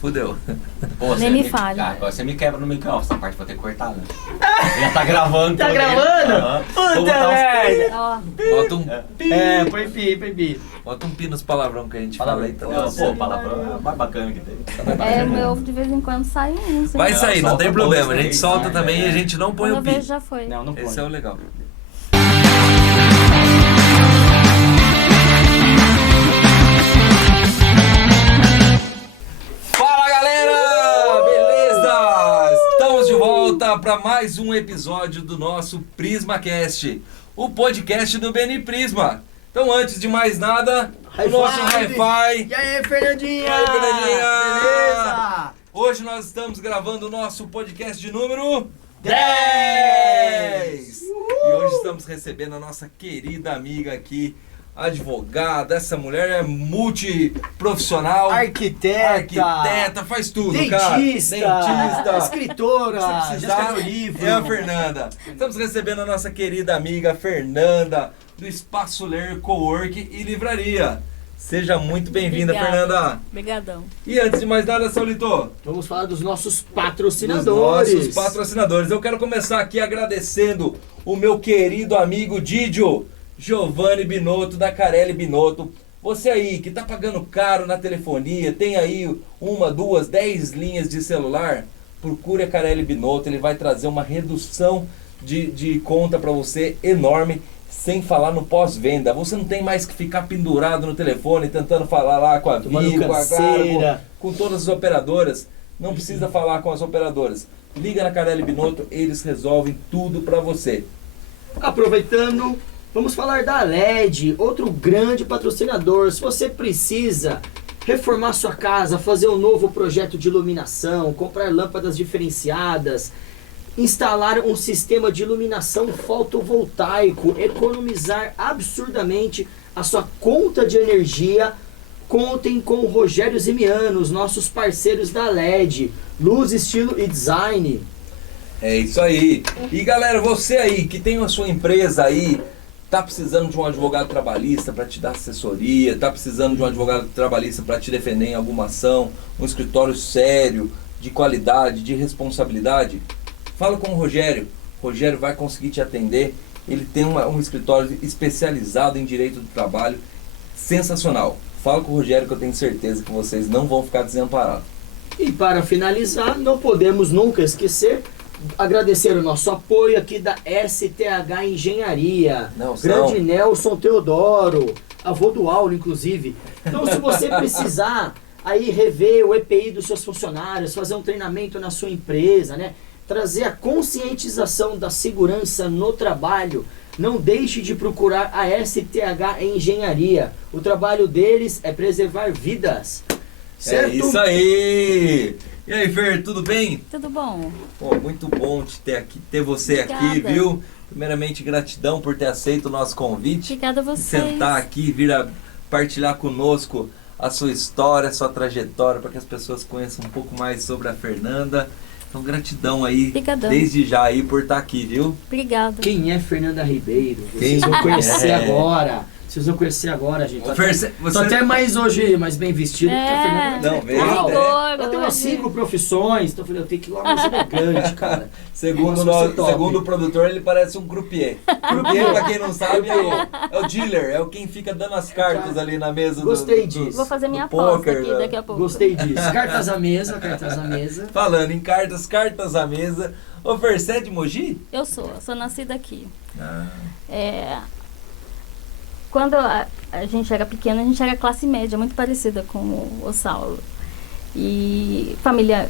Fudeu. Pô, Nem me fale. Agora você me quebra no microfone, essa parte vou ter que cortar, né? Já tá gravando. Tá gravando? Puta merda! Ó, Bota um, Põe pi. bota um pi nos palavrão que a gente fala aí. Então. Pô, palavrão é mais bacana que tem. o meu de vez em quando sai uns. Vai sair, não solta tem problema. A dois, gente três, solta né? também e a gente não põe Uma o pi. vez já foi. Não põe. Esse é o legal. Fala galera! Beleza? Estamos de volta para mais um episódio do nosso PrismaCast, o podcast do Beni Prisma. Então, antes de mais nada, o nosso hi-fi. E aí, Fernandinha? E aí, Fernandinha? Beleza? Hoje nós estamos gravando o nosso podcast de número 10! E hoje estamos recebendo a nossa querida amiga aqui, advogada. Essa mulher é multiprofissional, Arquiteta, faz tudo, dentista, cara. escritora, Se já precisar, escreveu livro. é a Fernanda. Estamos recebendo a nossa querida amiga Fernanda, do Espaço Ler Cowork e Livraria. Seja muito bem-vinda, Obrigada. Fernanda. Obrigadão. E antes de mais nada, Saulito, Vamos falar dos nossos dos patrocinadores. nossos patrocinadores. Eu quero começar aqui agradecendo o meu querido amigo Didio, Giovanni Binotto, da Carelli Binotto. Você aí que tá pagando caro na telefonia, tem aí 1, 2, 10 linhas de celular, procure a Carelli Binotto, ele vai trazer uma redução de conta para você enorme, sem falar no pós-venda. Você não tem mais que ficar pendurado no telefone, tentando falar lá com a Tomando Vivo, com a canseira. Claro, com todas as operadoras. Não precisa falar com as operadoras. Liga na Carelli Binotto, eles resolvem tudo para você. Aproveitando, vamos falar da LED, outro grande patrocinador. Se você precisa reformar sua casa, fazer um novo projeto de iluminação, comprar lâmpadas diferenciadas, instalar um sistema de iluminação fotovoltaico, economizar absurdamente a sua conta de energia, contem com o Rogério Zimiano, os nossos parceiros da LED, luz, estilo e design. É isso aí. E galera, você aí que tem a sua empresa aí, tá precisando de um advogado trabalhista para te dar assessoria, tá precisando de um advogado trabalhista para te defender em alguma ação, um escritório sério, de qualidade, de responsabilidade, fala com o Rogério. O Rogério vai conseguir te atender. Ele tem um escritório especializado em direito do trabalho, sensacional. Fala com o Rogério que eu tenho certeza que vocês não vão ficar desamparados. E para finalizar, não podemos nunca esquecer, agradecer o nosso apoio aqui da STH Engenharia, Nelson. grande Nelson Teodoro, avô do Aulo, inclusive. Então, se você precisar aí rever o EPI dos seus funcionários, fazer um treinamento na sua empresa, né? Trazer a conscientização da segurança no trabalho, não deixe de procurar a STH Engenharia. O trabalho deles é preservar vidas. Certo? É isso aí! E aí, Fer, tudo bem? Tudo bom? Pô, muito bom ter você aqui, Obrigada. viu? Primeiramente, gratidão por ter aceito o nosso convite. Obrigada a E vocês. sentar aqui, vir a partilhar conosco a sua história, a sua trajetória, para que as pessoas conheçam um pouco mais sobre a Fernanda. Então, gratidão aí, Obrigadão. desde já aí por estar aqui, viu? Obrigada. Quem é Fernanda Ribeiro? Quem Vocês vão conhecer é? agora. Vocês vão conhecer agora, gente. Tô Fer, até, você- tô até mais hoje, mais bem vestido, porque a Fernanda é Não, veio, intelectual. né? Rigor, Ela tem umas hoje. 5 profissões, então eu falei, eu tenho que ir lá mais elegante, cara. Segundo, Nossa, você top. segundo o produtor, ele parece um croupier. Croupier, pra quem não sabe, é o dealer, é o quem fica dando as cartas ali na mesa. Gostei disso. Vou fazer minha do aposta poker, aqui né? daqui a pouco. Gostei disso. Cartas à mesa, cartas à mesa. Falando em cartas à mesa. Ô, Fer, você é de Mogi? Eu sou nascida aqui. Ah, Quando a gente era pequena, a gente era classe média, muito parecida com o Saulo. E família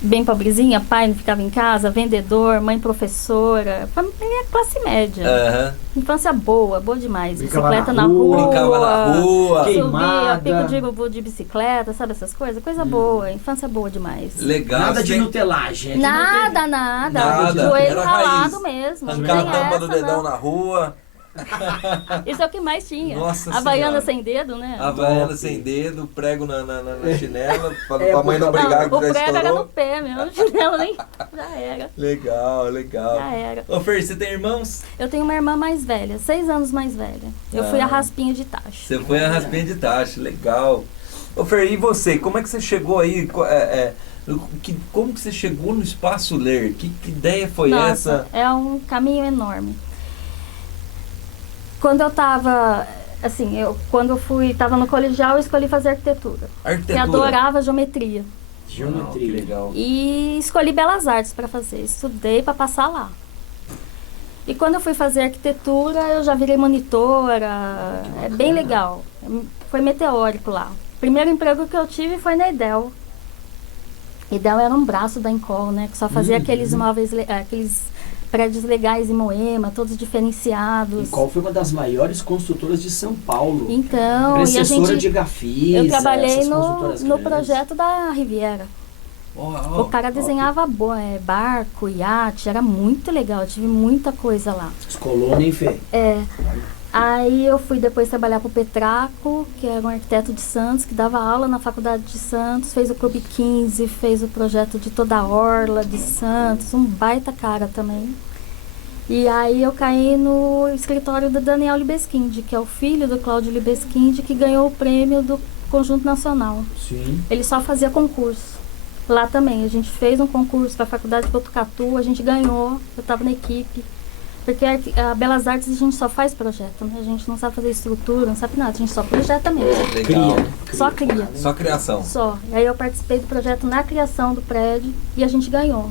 bem pobrezinha, pai não ficava em casa, vendedor, mãe professora, família classe média. aham. Infância boa, boa demais. Brincava Bicicleta na na rua, rua. Brincava na rua. Que- Subia, Queimada. pico de urubu de bicicleta, sabe essas coisas? Coisa boa, infância boa demais. Legal. Nada de Você nutelagem. aqui não Nada, tem- nada. Nada, Joelho era ralado raiz. mesmo. Arrancar a Não tem tampa do essa, dedão não. na rua. Isso é o que mais tinha. Nossa Havaiana Senhora. sem dedo, né? Havaiana sem dedo, prego na chinela, pra É, a mãe não brigar que o já prego era no estourou. pé mesmo, o chinelo nem... Já era, Legal, legal. já era. Ô, Fer, você tem irmãos? Eu tenho uma irmã mais velha, 6 anos mais velha. Eu fui a raspinha de tacho. Você foi a raspinha de tacho, legal. Ô Fer, e você? Como é que você chegou aí? Como que você chegou no Espaço Ler? Que ideia foi Nossa, essa? é um caminho enorme. Quando eu tava, assim, quando eu tava no colegial, eu escolhi fazer arquitetura. Porque adorava geometria. Geometria. Que legal. E escolhi Belas Artes para fazer. Estudei para passar lá. E quando eu fui fazer arquitetura, eu já virei monitora. É bem legal. Foi meteórico lá. O primeiro emprego que eu tive foi na Edel. Edel era um braço da Encol, né? Que só fazia aqueles móveis, aqueles prédios legais em Moema, todos diferenciados. Encol foi uma das maiores construtoras de São Paulo. Então, Precessora de Gafisa. Eu trabalhei no projeto da Riviera. O cara desenhava barco, iate, era muito legal, eu tive muita coisa lá. Descolou, nem Fê? Aí eu fui depois trabalhar pro Petraco, que era um arquiteto de Santos, que dava aula na faculdade de Santos, fez o Clube 15, fez o projeto de toda a Orla de Santos, um baita cara também. E aí eu caí no escritório do Daniel Libeskind, que é o filho do Cláudio Libeskind, que ganhou o prêmio do Conjunto Nacional. Sim. Ele só fazia concurso. Lá também, a gente fez um concurso para a Faculdade de Botucatu, a gente ganhou, eu estava na equipe. Porque a Belas Artes a gente só faz projeto, né? A gente não sabe fazer estrutura, não sabe nada, a gente só projeta mesmo. Legal. Só cria. Só criação. Só. E aí eu participei do projeto na criação do prédio e a gente ganhou.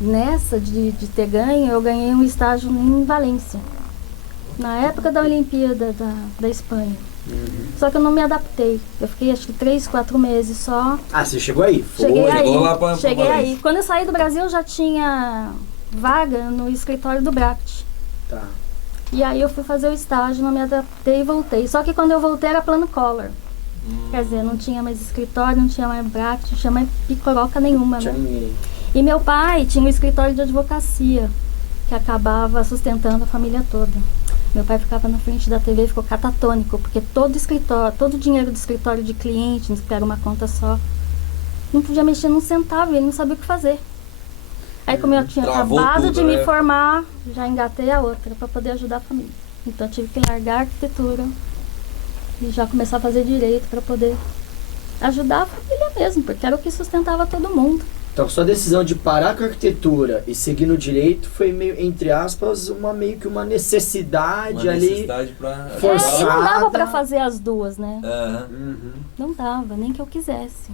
Nessa de ter ganho, eu ganhei um estágio em Valência. Na época da Olimpíada da Espanha. Só que eu não me adaptei. Eu fiquei acho que 3, 4 meses só. Ah, você chegou aí? Cheguei aí. Chegou lá pra Cheguei Valência. aí. Quando eu saí do Brasil, já tinha vaga no escritório do Bract. Tá. E aí eu fui fazer o estágio, não me adaptei e voltei. Só que quando eu voltei era plano Collor. Quer dizer, não tinha mais escritório, não tinha mais Bract, não tinha mais picoroca nenhuma, né? E meu pai tinha um escritório de advocacia, que acabava sustentando a família toda. Meu pai ficava na frente da TV e ficou catatônico, porque todo o dinheiro do escritório de cliente, que era uma conta só, não podia mexer num centavo, ele não sabia o que fazer. Aí como eu tinha Travou acabado tudo, de me né? formar, já engatei a outra para poder ajudar a família. Então eu tive que largar a arquitetura e já começar a fazer direito para poder ajudar a família mesmo, porque era o que sustentava todo mundo. Então, sua decisão de parar com a arquitetura e seguir no direito foi meio, entre aspas, meio que uma necessidade Uma ali. necessidade pra forçada. E não dava para fazer as duas, né? Aham. Não dava, nem que eu quisesse.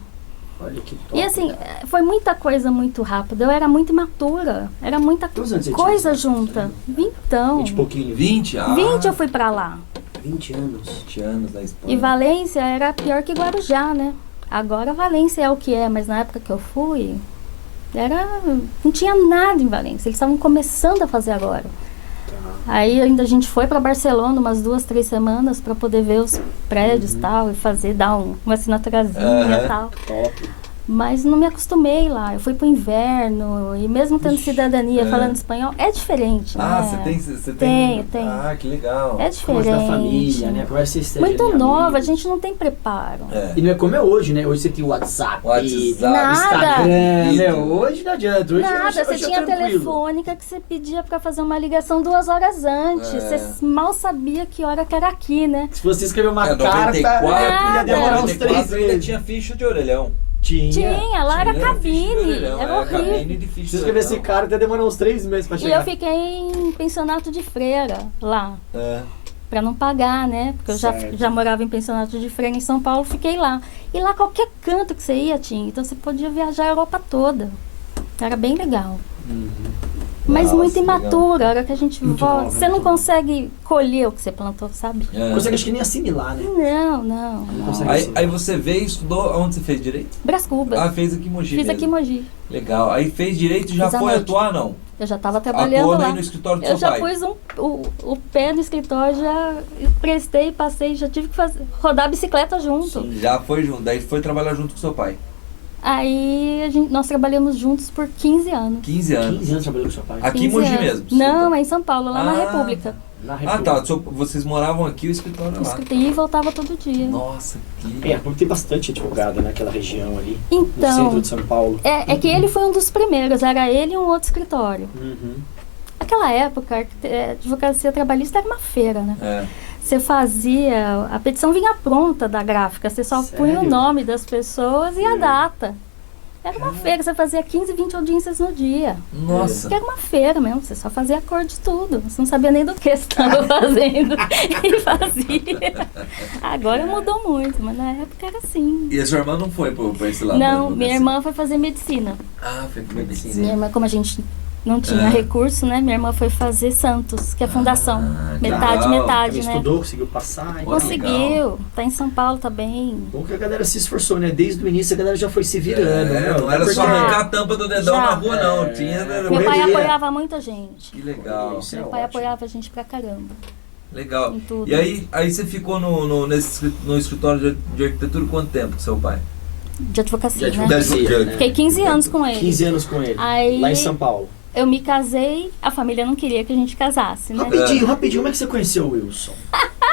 Olha que top. E assim, foi muita coisa muito rápida. Eu era muito imatura. Era muita Quantos anos você coisa tinha? junta. Então, 20 e pouquinho. 20? 20 eu fui pra lá. 20 anos. 20 anos na Espanha. E Valência era pior que Guarujá, né? Agora Valência é o que é, mas na época que eu fui, não tinha nada em Valência. Eles estavam começando a fazer agora. Aí ainda a gente foi para Barcelona umas 2, 3 semanas para poder ver os prédios e tal, e dar uma assinaturazinha e tal. Top. Mas não me acostumei lá. Eu fui pro inverno e mesmo tendo cidadania falando espanhol, é diferente, né? Ah, você tem? Tenho. Ah, que legal. É Conversa diferente. da família, né? Conversa estranha. Muito nova, a gente não tem preparo. E não é como é hoje, né? Hoje você tem WhatsApp, Nada. Instagram, né? Hoje não adianta. Hoje, Nada, hoje você é tinha tranquilo. telefônica que você pedia pra fazer uma ligação 2 horas antes. Você mal sabia que hora que era aqui, né? Se você escrever uma 94, carta, ia demorar uns 3 94 ainda meses. tinha ficha de orelhão. Tinha, lá era Tinha ficha de cabine. orelhão, Era cabine horrível. de ficha Se de escrever esse orelhão. carta, ia demorar uns 3 meses pra E chegar. eu fiquei em pensionato de freira lá. É. Pra não pagar, né? Porque eu Certo. já morava em pensionato de freira em São Paulo, fiquei lá. E lá qualquer canto que você ia tinha. Então você podia viajar a Europa toda. Era bem legal. Mas Nossa, muito legal. imatura, a hora que a gente Muito volta. nova, Você não muito nova. consegue colher o que você plantou, sabe? É. Consegue acho que nem assimilar, né? Não. consegue. Aí você veio e estudou, onde você fez direito? Brás Cubas. Ah, fez aqui em Mogi Fiz mesmo. aqui em Mogi. Legal. Aí fez direito e já Fiz à foi noite. atuar, não? Eu já estava trabalhando Atuou lá. aí no escritório do Eu seu já pai? pus o pé no escritório, já prestei, passei, já tive que rodar a bicicleta junto. Já foi junto, daí foi trabalhar junto com seu pai. Aí nós trabalhamos juntos por 15 anos. 15 anos. 15 anos trabalhando com seu pai. Aqui em 15 Mogi anos. mesmo? Não, é em São Paulo, lá na Ah. República. Na Ah, República. tá. Vocês moravam aqui, o escritório lá. E voltava todo dia. Nossa, que... É, porque tem bastante advogada naquela região ali. No Então, centro de São Paulo. é que ele foi um dos primeiros, era ele e um outro escritório. Uhum. Naquela época, a advocacia trabalhista era uma feira, né? É. você fazia, a petição vinha pronta da gráfica, você só punha o Sério? nome das pessoas e a data. Era uma feira, você fazia 15, 20 audiências no dia. Nossa. Que era uma feira mesmo, você só fazia a cor de tudo. Você não sabia nem do que você estava fazendo. E fazia. Agora mudou muito, mas na época era assim. E a sua irmã não foi pra esse lado? Não, da minha advocacia? irmã foi fazer medicina. Ah, foi pra medicina. Minha irmã, como a gente não tinha recurso, né? Minha irmã foi fazer Santos, que é a fundação. que Metade, legal. metade, Também né? estudou, conseguiu passar. então. Conseguiu. Tá em São Paulo também. Bom que a galera se esforçou, né? Desde o início a galera já foi se virando. né? Não era só Porque- arrancar a tampa do dedão Já. na rua, não. Tinha. Meu pai Correria. apoiava muita gente. Que legal. Isso é Meu pai ótimo. apoiava a gente pra caramba. Legal. Em tudo. E aí você ficou no escritório de arquitetura quanto tempo com seu pai? De advocacia, De né? advocacia, né? Fiquei 15 anos com ele. 15 anos com ele. Aí- Lá em São Paulo. Eu me casei, a família não queria que a gente casasse, né? Rapidinho, como é que você conheceu o Wilson?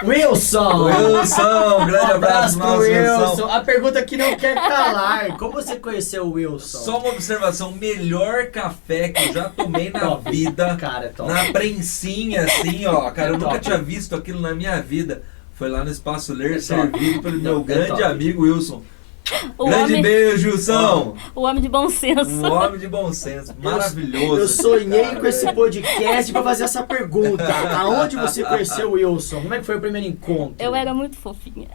Wilson! Wilson, um grande abraço pro nosso Wilson. Wilson. A pergunta que não quer calar. Como você conheceu o Wilson? Só uma observação, melhor café que eu já tomei na Top. vida. Cara, top. Na prensinha, assim, ó. Cara, eu nunca Top. tinha visto aquilo na minha vida. Foi lá no Espaço Ler, top. servido pelo meu É grande top. amigo Wilson. O Grande homem, beijo, Wilson! o homem de bom senso. Um homem de bom senso, maravilhoso. Eu sonhei cara, com esse velho. podcast pra fazer essa pergunta. Aonde você conheceu o Wilson? Como é que foi o primeiro encontro? Eu era muito fofinha.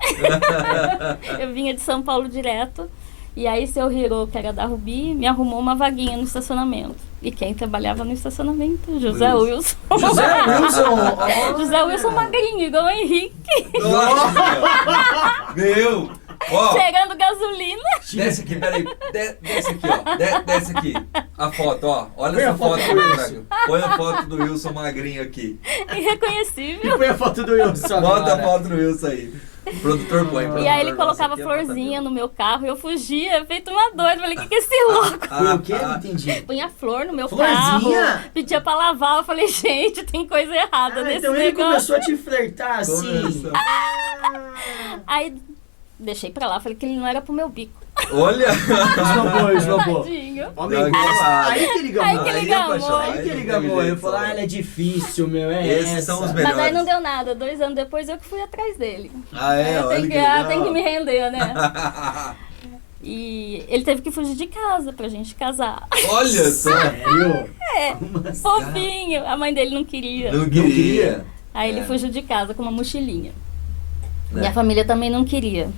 Eu vinha de São Paulo direto. E aí, seu Hiro, que era da Rubi, me arrumou uma vaguinha no estacionamento. E quem trabalhava no estacionamento? José Wilson. José Wilson! José Wilson magrinho, igual o Henrique. Nossa, meu! Ó, Cheirando gasolina. desce aqui, peraí. Desce aqui, ó. Desce aqui. A foto, ó. Olha Põe essa a foto foto do do Wilson. Wilson. Põe a foto do Wilson magrinho aqui. Irreconhecível. Põe a foto do Wilson Bota a agora. foto do Wilson aí. O produtor põe. E aí ele produtor, colocava nossa, aqui é florzinha nota no meu carro e eu fugia, feito uma doida. Falei, que é esse louco? Foi o quê? Não entendi. Punha flor no meu Florzinha? carro, pedia pra lavar. Eu falei, gente, tem coisa errada nesse Então ele negócio. começou a te flertar assim. Começou. Aí deixei pra lá, falei que ele não era pro meu bico. Olha! Esnobou. Tadinho. Homem Não, gosta. claro. Aí que ele Aí gamou. que ele Aí, gamou. paixão, Aí que ele gamou. Eu falei, ela é difícil, meu. É Esses essa. são os Mas aí melhores. não deu nada. 2 anos depois eu que fui atrás dele. Ah, é? Aí Olha tem que que, legal. tem que me render, né? E ele teve que fugir de casa pra gente casar. Olha só! Sério? Fofinho. A mãe dele não queria. Não queria. Aí ele É. fugiu de casa com uma mochilinha. É. E a família também não queria.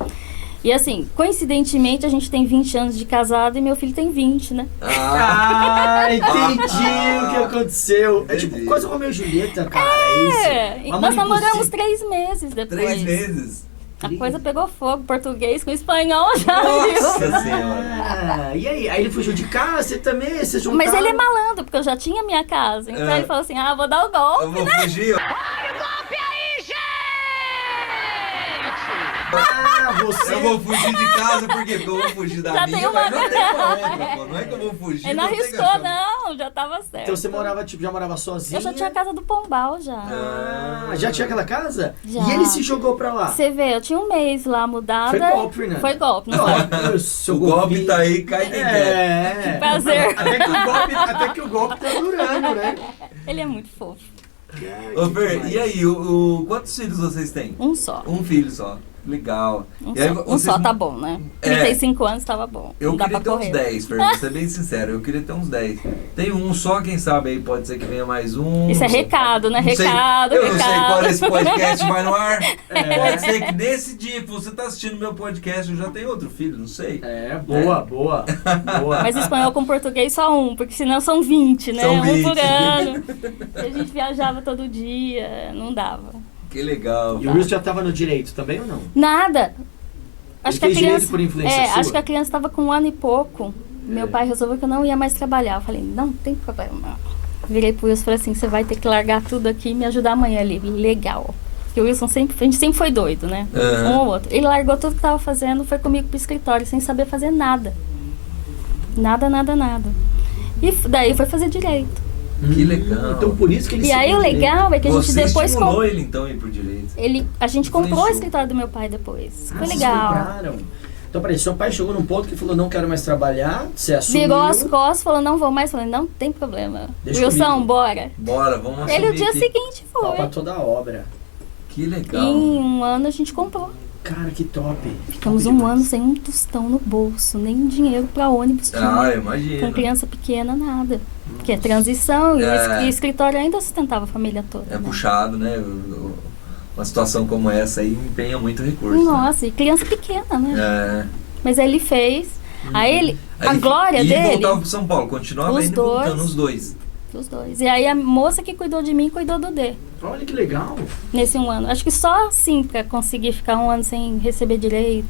E assim, coincidentemente, a gente tem 20 anos de casado e meu filho tem 20, né? Ah, Ah, entendi o que aconteceu. É Entendi. tipo quase Romeu e Julieta, cara. É isso. É, Uma nós mãe namoramos impossível. 3 meses depois. 3 meses. A coisa pegou fogo, português com espanhol já, Nossa viu? senhora. Ah, e aí? Aí ele fugiu de casa, você também? Vocês juntaram? Mas ele é malandro, porque eu já tinha minha casa. Então É. ele falou assim, vou dar o golpe. Eu vou fugir, ó. Ah, você... Eu vou fugir de casa, por quê? Porque eu vou fugir da Já minha, tem uma mas não tem uma outra, pô. Não é que eu vou fugir, Ele não tem arriscou, achar. não, já tava certo. Então você morava, tipo, já morava sozinha? Eu já tinha a casa do Pombal, já. Ah, já tinha aquela casa? Já. E ele se jogou pra lá? Você vê, eu tinha um mês lá mudada. Foi golpe, Fernanda. Foi golpe, não foi? Não, seu O golpe tá aí, cai quem quer. É. Prazer. Até que o golpe tá durando, né? Ele é muito fofo. Ô, Fer, e aí, quantos filhos vocês têm? Um só. Um filho só. Legal. Um E aí, só, vocês- tá bom, né? É. 35 anos tava bom. Eu não dá queria pra ter correr. uns 10, Fer, vou ser bem sincero. Eu queria ter uns 10. Tem um só, quem sabe aí pode ser que venha mais um. Isso é Não sei. recado, né? Não sei- Recado, eu não sei recado. quando esse podcast vai no ar. Pode ser que nesse dia que você tá assistindo meu podcast eu já tenho outro filho, não sei. É, boa. Mas espanhol com português só um, porque senão são 20, né? São Um 20. por ano. E a gente viajava todo dia, não dava. Que legal. E o Wilson já tava no direito também ou não? Nada. Ele fez direito por influência sua? acho que a criança estava com 1 ano e pouco. Meu pai resolveu que eu não ia mais trabalhar. Eu falei, não tem problema. Virei pro Wilson e falei assim, você vai ter que largar tudo aqui e me ajudar amanhã ali. Legal. Porque o Wilson a gente sempre foi doido, né? Aham. Um ou outro. Ele largou tudo que estava fazendo, foi comigo pro escritório, sem saber fazer nada. Nada. E daí foi fazer direito. Que legal. Então por isso que ele E aí o seguiu direito. legal é que a gente Você depois... estimulou ele então a ir pro direito. A gente comprou o Influenciou. escritório do meu pai depois. Ah, Foi vocês legal. compraram. Então, peraí, seu pai chegou num ponto que falou, não quero mais trabalhar, você assumiu. Virou as costas, falou, não vou mais. Falei, não tem problema. Deixa Wilson, comigo. bora. Bora, vamos Ele o assumir dia aqui. seguinte Pau pra foi. toda a obra. Que E legal. em um ano a gente comprou. Cara, que top. Ficamos Top um demais. ano sem um tostão no bolso, nem dinheiro pra ônibus tinha. Ah, eu Com imagino. criança pequena, nada. Porque é transição e o escritório ainda sustentava a família toda. É né? puxado, né? Uma situação como essa aí empenha muito recurso. né? Nossa, e criança pequena, né? É. Mas aí ele fez. Aí ele, a Aí, glória e dele, voltava pro São Paulo, continuava Os indo e dois. voltando os dois. os dois. E aí a moça que cuidou de mim cuidou do D. Olha que legal. Nesse um ano. Acho que só assim pra conseguir ficar um ano sem receber direito,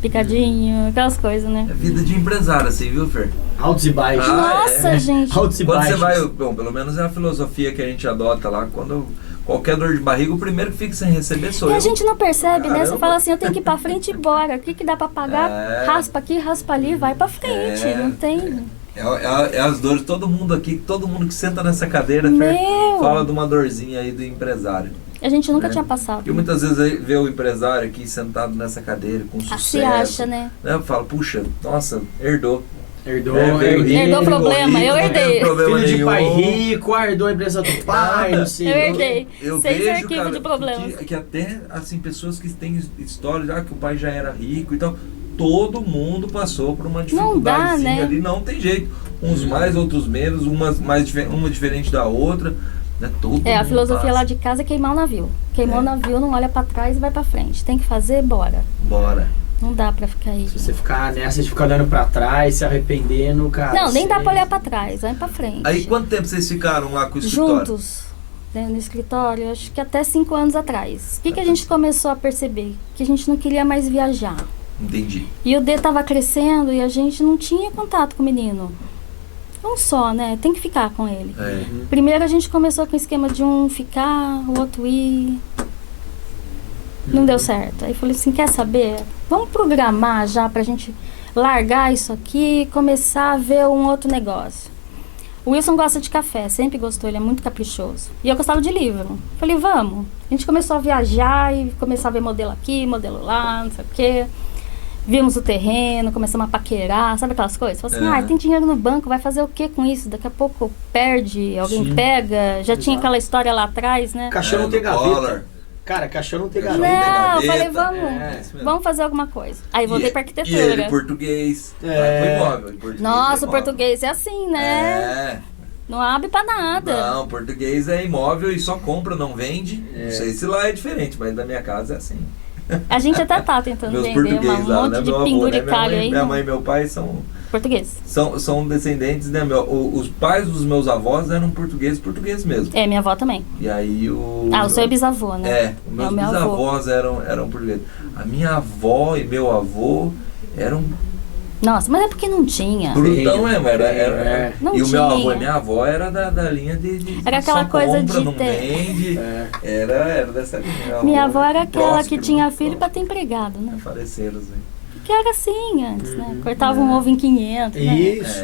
picadinho, aquelas coisas, né? É vida de empresário, assim, viu, Fer? Altos e baixos. Nossa, gente. Altos e Quando baixos. você vai, bom, pelo menos é a filosofia que a gente adota lá, quando qualquer dor de barriga, o primeiro que fica sem receber sou E eu. a gente não percebe, né? Você Caramba. fala assim, eu tenho que ir pra frente e bora. O que, que dá pra pagar? É. Raspa aqui, raspa ali, vai pra frente. É. Não tem. É as dores, todo mundo aqui, todo mundo que senta nessa cadeira, Fer, Meu! fala de uma dorzinha aí do empresário. A gente nunca É. tinha passado. Porque muitas vezes aí vê o empresário aqui sentado nessa cadeira com sucesso. Se acha, né? Eu falo, puxa, nossa, herdou. Herdou, veio rico, Herdou problema, eu não tem herdei. problema Filho de nenhum. pai rico, herdou a empresa do pai, Nada. não sei. Eu herdei. Eu 6 vejo, arquivos cara, de problemas. que até, assim, pessoas que têm história, já que o pai já era rico e tal, todo mundo passou por uma Não dificuldadezinha dá, né? ali, não tem jeito. Uns mais, outros menos, uma diferente da outra, né? Todo É, a mundo filosofia passa. lá de casa é queimar o navio. Queimou o navio, não olha pra trás e vai pra frente. Tem que fazer, bora. Bora. Não dá pra ficar aí. Se você ficar nessa de ficar olhando pra trás, se arrependendo, cara. Não, nem dá você- pra olhar pra trás, vai pra frente. Aí quanto tempo vocês ficaram lá com o escritório? Juntos, né, no escritório, acho que até 5 anos atrás. O que a gente começou a perceber? Que a gente não queria mais viajar. Entendi. E o D tava crescendo e a gente não tinha contato com o menino. Um só, né? Tem que ficar com ele. É. Primeiro a gente começou com o esquema de um ficar, o outro ir. Não deu certo. Aí falei assim, quer saber? Vamos programar já pra gente largar isso aqui e começar a ver um outro negócio. O Wilson gosta de café, sempre gostou, ele é muito caprichoso. E eu gostava de livro. Falei, vamos. A gente começou a viajar e começou a ver modelo aqui, modelo lá, não sei o quê. Vimos o terreno, começamos a paquerar, sabe aquelas coisas? Falei assim, É. tem dinheiro no banco, vai fazer o que com isso? Daqui a pouco perde, alguém Sim. pega. Já tinha Exato. aquela história lá atrás, né? Caixão não É, tem do gaveta. dólar. Cara, caixão não tem Caixão gaveta. não tem Não, eu gaveta. falei, vamos, É, isso mesmo. vamos fazer alguma coisa. Aí voltei pra E ele, arquitetura. português. É. Vai pro imóvel. e português Nossa, é o imóvel. português é assim, né? É. Não abre pra nada. Não, português é imóvel e só compra, não vende. É. Não sei se lá é diferente, mas na minha casa é assim. A gente até tá tentando Meus vender um portugueses lá, monte né? de Meu avô, né? penduricalho aí. Minha no mãe e meu pai são Português. descendentes, né? Os pais dos meus avós eram portugueses mesmo. É, minha avó também. E aí o... Ah, o seu é bisavô, né? É, os meus É o meu avô. bisavós eram portugueses. A minha avó e meu avô eram Nossa, mas é porque não tinha. brutão mesmo. É. Não E o meu avô tinha. e minha avó era da linha de Era aquela só coisa compra, de não ter- vende. É. Era dessa linha. Minha avó era aquela que próspero, tinha muito filho pra próspero. ter empregado, né? Faleceram, assim. Que era assim antes, né? Cortava um ovo em 500, né? Isso.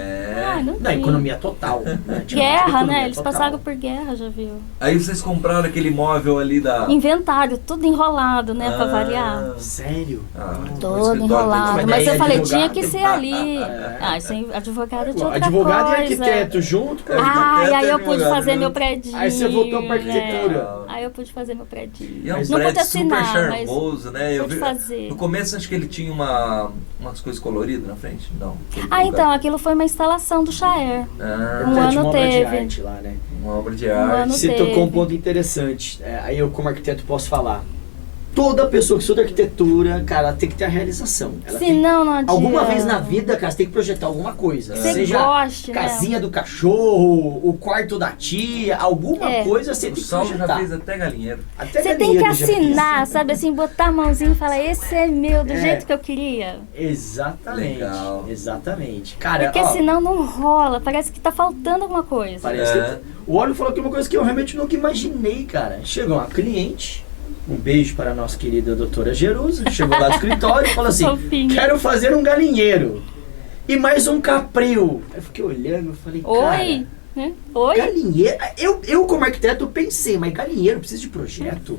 Ah, não Na tinha. economia total. Né? Tinha Guerra, economia né? Eles total. passaram por guerra, já viu? Aí vocês compraram aquele móvel ali da... Inventário, tudo enrolado, né? Pra variar. Sério? o Todo escritório enrolado. tem que- Mas eu daí falei, advogado. tinha que ser ali. É. Ah, sem advogado de outra Advogado coisa. e arquiteto junto. É. Ai, aí eu Arquiteto, pude fazer né? meu predinho. Aí você voltou pra arquitetura. né? Aí eu pude fazer meu predinho. E é um Não prédio pude assinar, super mas charmoso, né? Eu pude vi, fazer. no começo acho que ele tinha umas coisas coloridas na frente. Não. Ah, então, aquilo foi uma instalação do Chaer. Ah, Um Importante, ano uma obra de teve. arte lá, né? uma obra de Um arte. ano Você teve. tocou um ponto interessante. Aí eu, como arquiteto, posso falar. Toda pessoa que estuda arquitetura, cara, tem que ter a realização. Ela tem- Senão não adianta. Alguma vez na vida, cara, você tem que projetar alguma coisa. Você Seja goste, né? casinha do cachorro, o quarto da tia, alguma É. coisa você O tem que Saulo já projetar. fez até galinheiro. Até Você tem que galinheiro já fez. assinar, sabe assim, botar a mãozinha e falar, esse é meu, do É. jeito que eu queria. Exatamente. Legal. Exatamente. Cara, Porque ó, senão não rola, parece que tá faltando alguma coisa. parece É. que... O Olho falou aqui uma coisa que eu realmente nunca imaginei, cara. Chegou uma cliente, um beijo para a nossa querida doutora Jerusa, chegou lá do escritório e falou assim, Fofinha. quero fazer um galinheiro e mais um capril. Aí eu fiquei olhando e falei, Oi, né? Oi? galinheiro? Eu como arquiteto pensei, mas galinheiro precisa de projeto?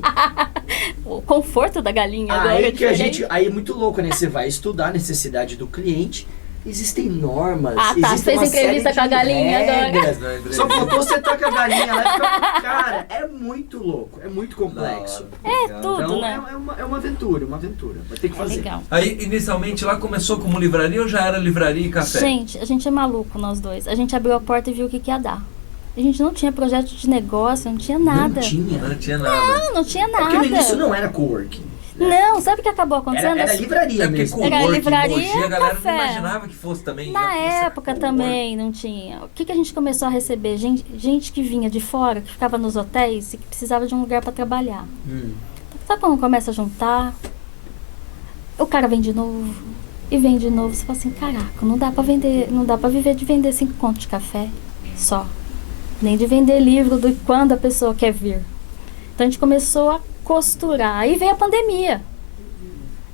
O conforto da galinha agora Aí é que a diferente. gente, aí é muito louco, né? Você vai estudar a necessidade do cliente, Existem normas. Ah, tá. existe Fez uma entrevista série com a de galinha regras. agora. Só faltou você estar com a galinha lá e ficar... Cara, é muito louco, é muito complexo. Tudo, Então né? é uma aventura, uma aventura. Vai ter que É fazer. legal. Aí, inicialmente, lá começou como livraria ou já era livraria e café? Gente, a gente é maluco, nós dois. A gente abriu a porta e viu o que ia dar. A gente não tinha projeto de negócio, não tinha nada. Não tinha. Não tinha nada. Não tinha Porque no início nada. não era coworking. Não, sabe o que acabou acontecendo? Era livraria É porque mesmo. com Era Word, livraria, Mogi, a galera café. não imaginava que fosse também. Na né? época Coworking. também não tinha. O que a gente começou a receber? Gente que vinha de fora, que ficava nos hotéis e que precisava de um lugar para trabalhar. Sabe quando começa a juntar? O cara vem de novo e vem de novo. Você fala assim, caraca, não dá para vender, não dá para viver de vender 5 contos de café só. Nem de vender livro do quando a pessoa quer vir. Então a gente começou a costurar. Aí veio a pandemia.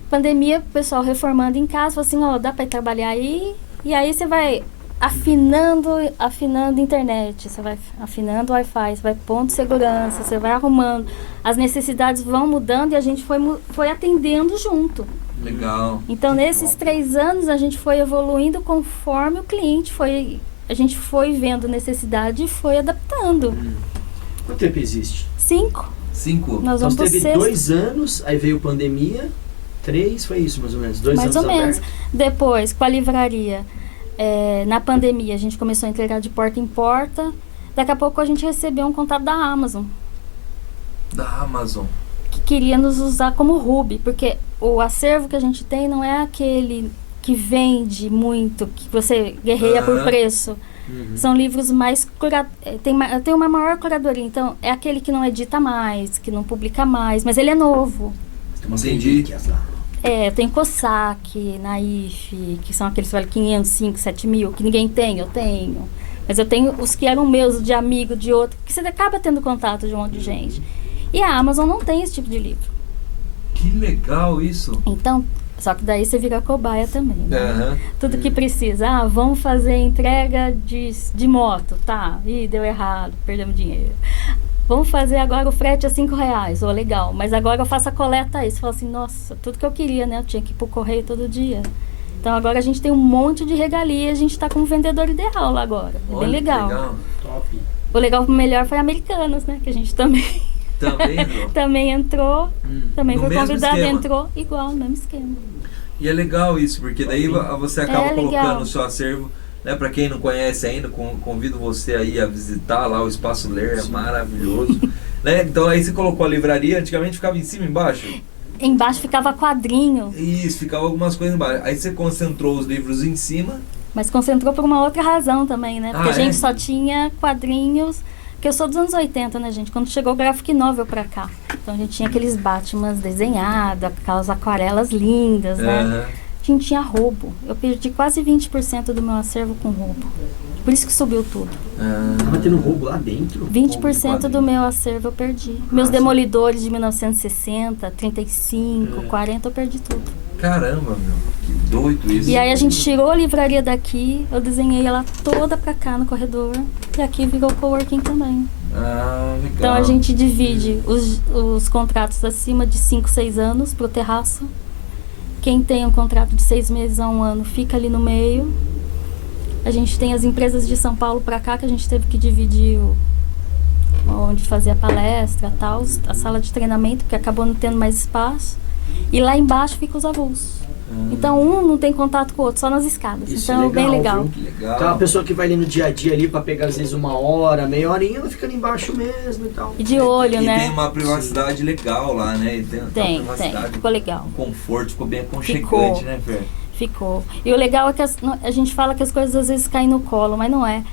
Pandemia, o pessoal reformando em casa, falou assim, ó, dá para ir trabalhar aí. E aí você vai afinando a internet, você vai afinando o Wi-Fi, você vai pondo segurança, você vai arrumando. As necessidades vão mudando e a gente foi atendendo junto. Legal. Então, nesses 3 anos, a gente foi evoluindo conforme o cliente foi... A gente foi vendo necessidade e foi adaptando. Quanto tempo existe? 5. 5. Nós Então vamos você pro teve 6º. 2 anos, aí veio pandemia. 3, foi isso mais ou menos? 2 Mais anos ou menos. aberto. Depois, com a livraria, na pandemia, a gente começou a entregar de porta em porta. Daqui a pouco a gente recebeu um contato da Amazon, Da Amazon. que queria nos usar como hub, porque o acervo que a gente tem não é aquele que vende muito, que você guerreia por Aham. preço. São livros mais... tem uma maior curadoria. Então, é aquele que não edita mais, que não publica mais, mas ele é novo. Tem umas Entendi. relíquias lá. Tem Cossack, Naif, que são aqueles que valem 500, 5, 7 mil, que ninguém tem, eu tenho. Mas eu tenho os que eram meus, de amigo, de outro, que você acaba tendo contato de um monte de gente. E a Amazon não tem esse tipo de livro. Que legal isso. Então, só que daí você vira cobaia também, né? Aham. Tudo que precisa. Vamos fazer entrega de moto. Tá, deu errado, perdemos dinheiro. Vamos fazer agora o frete a R$5. Legal. Mas agora eu faço a coleta aí. Você fala assim, nossa, tudo que eu queria, né? Eu tinha que ir pro correio todo dia. Então agora a gente tem um monte de regalia. A gente tá com um vendedor ideal lá agora. É Olha bem que legal. Top. O legal, o melhor foi Americanos, né? Que a gente também, Também, Dô? também entrou. Também No foi mesmo convidado, esquema. entrou igual, no mesmo esquema. E é legal isso, porque daí você acaba legal. colocando o seu acervo, né? Pra quem não conhece ainda, convido você aí a visitar lá o Espaço Ler, é maravilhoso. Né? Então aí você colocou a livraria, antigamente ficava em cima e embaixo. Embaixo ficava quadrinho, Isso, ficava algumas coisas embaixo. Aí você concentrou os livros em cima. mas concentrou por uma outra razão também, né? Porque Ah, a gente é? só tinha quadrinhos, porque eu sou dos anos 80, né, gente? Quando chegou o graphic novel pra cá. Então a gente tinha aqueles Batmans desenhados, aquelas aquarelas lindas, né? Aham. A gente tinha roubo. Eu perdi quase 20% do meu acervo com roubo. Por isso que subiu tudo. Tava tendo roubo lá dentro. 20% do meu acervo eu perdi. Meus demolidores de 1960, 35, 40, eu perdi tudo. Caramba, meu, que doido isso. E aí a gente tirou a livraria daqui, eu desenhei ela toda pra cá no corredor. E aqui virou coworking também. Ah, legal. Então a gente divide os contratos acima de 5, 6 anos pro terraço. Quem tem um contrato de 6 meses a 1 ano fica ali no meio. A gente tem as empresas de São Paulo pra cá que a gente teve que dividir onde fazer a palestra, tal, a sala de treinamento, porque acabou não tendo mais espaço. E lá embaixo ficam os avulsos. Então um não tem contato com o outro, só nas escadas. Isso então é é bem legal, legal. viu? Que legal. Então a pessoa que vai ali no dia a dia ali pra pegar às vezes 1 hora, meia horinha, ela fica ali embaixo mesmo e tal. E de olho, e né? tem uma privacidade legal lá, né? E tem uma Tem, privacidade, ficou legal. um conforto, ficou bem aconchegante, Ficou. né, Fer? Ficou. E o legal é que a gente fala que as coisas às vezes caem no colo, mas não é.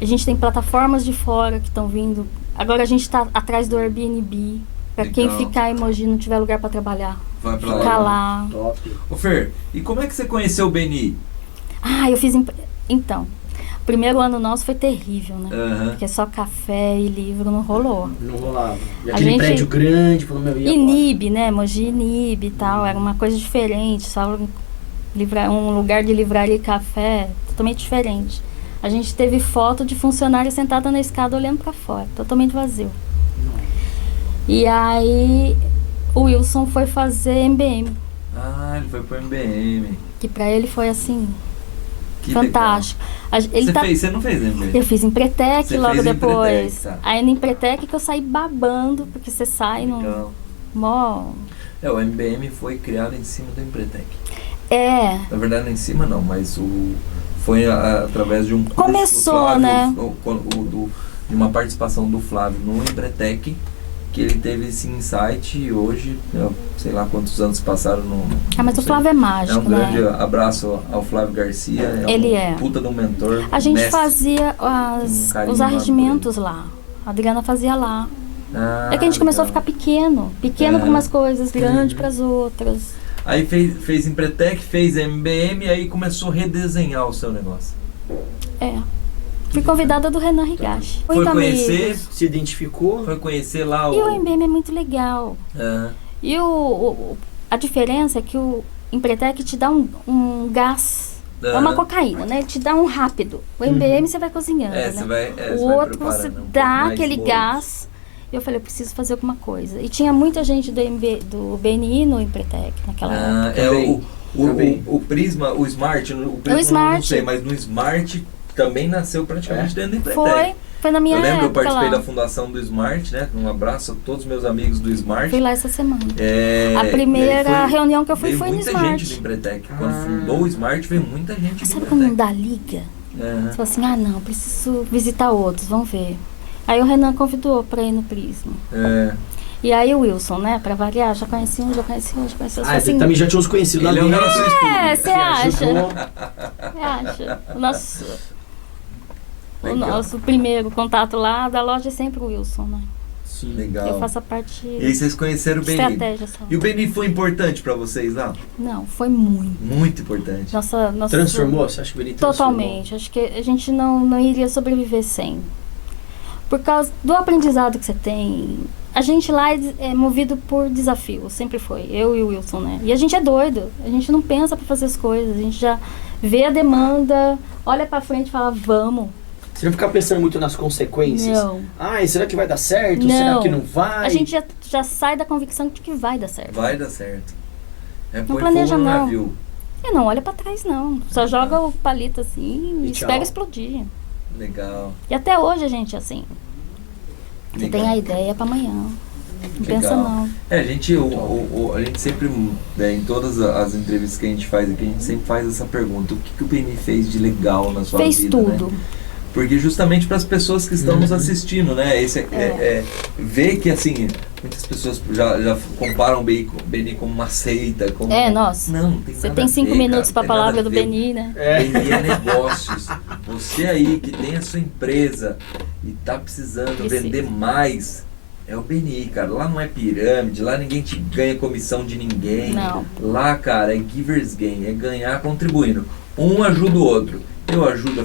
A gente tem plataformas de fora que estão vindo. Agora a gente está atrás do Airbnb. Para quem Legal. ficar em Mogi e não tiver lugar para trabalhar. Vai pra Ficar lá. lá. Top. Ô Fer, e como é que você conheceu o Beni? Eu fiz... Então, o primeiro ano nosso foi terrível, né? Aham. Porque só café e livro não rolou. Não rolava. E A aquele gente- prédio grande, falou, meu, e agora? Inib, né? Mogi Inib e tal. Era uma coisa diferente. Só um lugar de livraria e café totalmente diferente. A gente teve foto de funcionária sentada na escada olhando para fora. Totalmente vazio. E aí o Wilson foi fazer MBM. Ah, ele foi pro MBM. Que pra ele foi assim, Que fantástico. Ele Você não fez MBM? Eu fiz Empretec Você logo fez depois. Empretec, tá. Aí no Empretec que eu saí babando, porque você sai num Legal. mó... O MBM foi criado em cima do Empretec. É, Na verdade, não em cima não, mas foi através de um curso Começou, do Flávio, né? De uma participação do Flávio no Empretec, que ele teve esse insight e hoje, sei lá quantos anos passaram no... mas não o sei. Flávio é É mágico, um grande né? abraço ao Flávio Garcia. Ele um é. puta de um mentor. A gente mestre. fazia Um carinho os lá arregimentos lá. A Adriana fazia lá. Ah, É que a gente começou a legal. ficar pequeno É. com umas coisas, grande para as outras. Aí fez Empretec, fez MBM e aí começou a redesenhar o seu negócio. É. Fui convidada do Renan Higashi. Foi Muito conhecer? amigos. Se identificou? Foi conhecer lá E o MBM é muito legal. Ah, E a diferença é que o Empretec te dá um gás. É uma cocaína, né? Ele te dá um rápido. O MBM você vai cozinhando, Você né? vai, O você vai outro você preparando um pouco dá mais aquele bolos. gás. E eu falei, eu preciso fazer alguma coisa. E tinha muita gente do BNI no Empretec naquela época. Também. O Prisma, o Smart, o Prisma Smart. não sei, mas no Smart também nasceu praticamente dentro do Empretec. Foi na minha Eu lembro, eu época participei lá. da fundação do Smart, né? Um abraço a todos os meus amigos do Smart. Fui lá essa semana. É, A primeira e aí reunião que eu fui veio foi no muita Smart. gente do Empretec. Quando fundou o Smart, veio muita gente do Sabe quando não Empretec. dá liga? Aham. Você fala assim, não, preciso visitar outros, vamos ver. Aí o Renan convidou pra ir no Prisma. É. E aí o Wilson, né, pra variar, já conheci um, já conheci outro. Ah, Assim, você também já tinha uns conhecidos lá Ele é um dentro. relações você acha? Ajudou. Você acha? O Legal. nosso primeiro contato lá da loja é sempre o Wilson, né? Sim. Legal. Eu faço a parte E aí vocês conheceram o de Beni. estratégia só. E o Beni foi importante pra vocês lá? Não, foi muito. Muito importante. Nossa, Transformou? Você acha que o Benito transformou? Totalmente. Acho que a gente não iria sobreviver sem. Por causa do aprendizado que você tem. A gente lá é movido por desafio, sempre foi. Eu e o Wilson, né? E a gente é doido. A gente não pensa pra fazer as coisas. A gente já vê a demanda, olha pra frente e fala, vamos. Você não fica pensando muito nas consequências? Não. Ai, será que vai dar certo? Não. Será que não vai? A gente já sai da convicção de que vai dar certo. Vai dar certo. Põe planeja, fogo no não. navio. E não olha pra trás, não. Só joga o palito assim E e tchau. espera explodir. Legal. E até hoje a gente é assim. Você Legal. tem a ideia pra amanhã. Não pensa Legal. não. A gente sempre, em todas as entrevistas que a gente faz aqui, a gente sempre faz essa pergunta: o que o Beni fez de legal na sua Fez vida? tudo. Né? Porque justamente para as pessoas que estão nos assistindo, né? Ver que assim, muitas pessoas já comparam o Beni como uma seita. Como... Nossa. Não tem Você nada tem a 5 ver, minutos cara, pra não tem palavra nada do a ver. Beni, né? Beni é negócios. Você aí que tem a sua empresa e tá precisando Precisa. vender mais, é o Beni, cara. Lá não é pirâmide, lá ninguém te ganha comissão de ninguém. Não. Lá, cara, é givers gain, é ganhar contribuindo. Um ajuda o outro. Eu ajudo a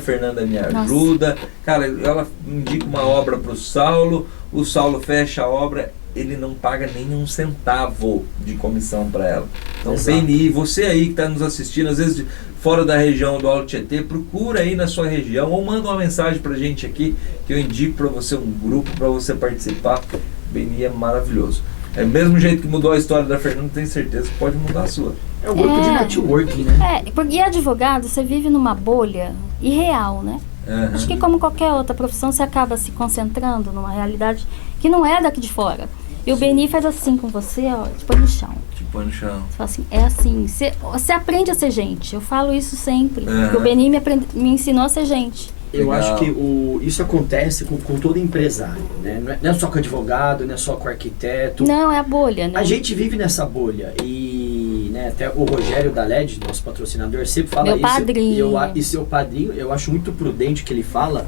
Fernanda me ajuda. Cara, ela indica uma obra pro Saulo, o Saulo fecha a obra, ele não paga nenhum centavo de comissão para ela. Então, Exato. Beni, você aí que está nos assistindo, às vezes fora da região do Alto Tietê, procura aí na sua região ou manda uma mensagem pra gente aqui que eu indico para você um grupo para você participar. Beni é maravilhoso. É o mesmo jeito que mudou a história da Fernanda, tenho certeza que pode mudar a sua. É um grupo de networking, né? E advogado, você vive numa bolha irreal, né? Aham. Acho que como qualquer outra profissão, você acaba se concentrando numa realidade que não é daqui de fora. E o Beni faz assim com você, ó, te põe no chão. Te põe no chão. Você fala assim, é assim. Você aprende a ser gente. Eu falo isso sempre. Aham. Porque o Beni me ensinou a ser gente. Eu Legal. acho que isso acontece com todo empresário, né? Não é só com advogado, não é só com arquiteto. Não, é a bolha, né? A gente vive nessa bolha e, né, até o Rogério da LED, nosso patrocinador, sempre fala Meu isso. padrinho. E seu padrinho, eu acho muito prudente o que ele fala.